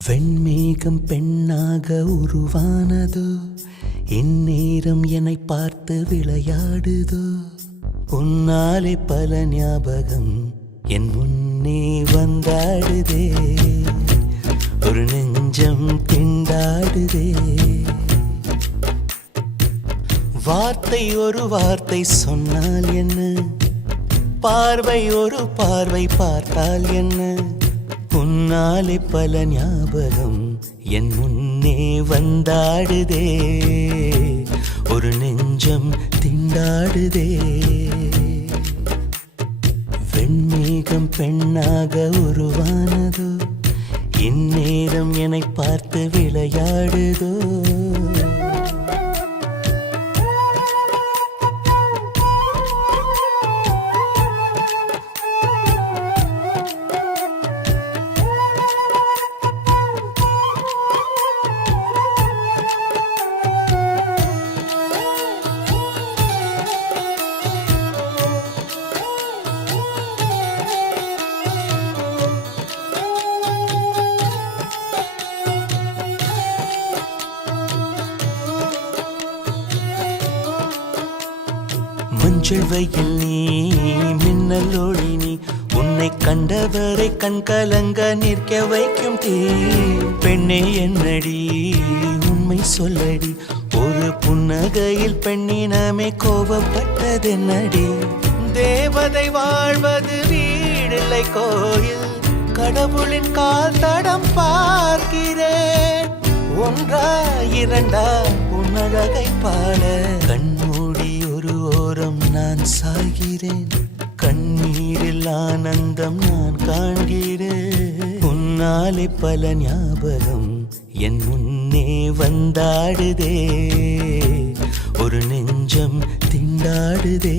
வெண்மேகம் பெண்ணாக உருவானதோ, இந்நேரம் என்னை பார்த்து விளையாடுதோ. உன்னாலே பல ஞாபகம் என் முன்னே வந்தாடுதே, ஒரு நெஞ்சம் திண்டாடுதே. வார்த்தை ஒரு வார்த்தை சொன்னால் என்ன, பார்வை ஒரு பார்வை பார்த்தால் என்ன, உன்னாலே பல ஞாபகம் என் முன்னே வந்தாடுதே, ஒரு நெஞ்சம் திண்டாடுதே. வெண்மேகம் பெண்ணாக உருவானதோ, இந்நேரம் என்னை பார்த்து விளையாடுதோ. மஞ்சள் வெயில் நீ, மின்னல் ஒளி நீ, உன்னை கண்டவரை கண்கலங்க நிற்க வைக்கும் தீ. பெண்ணே என்னடி உண்மை சொல்லடி, ஒரு புன்னகையில் பெண்ணினமே கோபப்பட்டதென்னடி. தேவதை வாழ்வது வீடில்லை கோயில், கடவுளின் கால் தடம் பார்க்கிறேன். ஒன்றா இரண்டா உன்னழகை பாட, கண்மூடி ஒரு ஓரம் நான் சாகிறேன், கண்ணீரில் ஆனந்தம் நான் காண்கிறேன். உன்னாலே பல ஞாபகம் என் முன்னே வந்தாடுதே, ஒரு நெஞ்சம் திண்டாடுதே.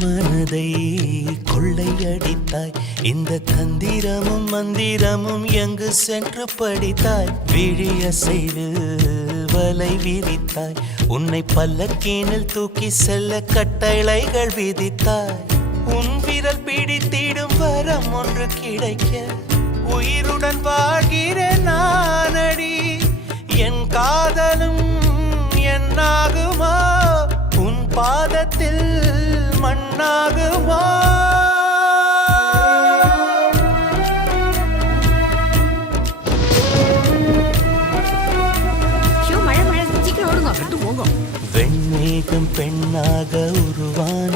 மனதை கொள்ளையடித்தாய், இந்த தந்திரமும் மந்திரமும் எங்கு சென்று படித்தாய். விழிய செய்து வலை விரித்தாய், உன்னை பல்லக்கீனில் தூக்கி செல்ல கட்டளைகள் விதித்தாய். உன் விரல் பிடித்திடும் வரம் ஒன்று கிடைக்க, உயிருடன் வாழ்கிற நானடி. என் காதலும் என்னாகுமா, உன் பாதத்தில் மண்ணாகுமா. வெண்மேகம் பெண்ணாக உருவான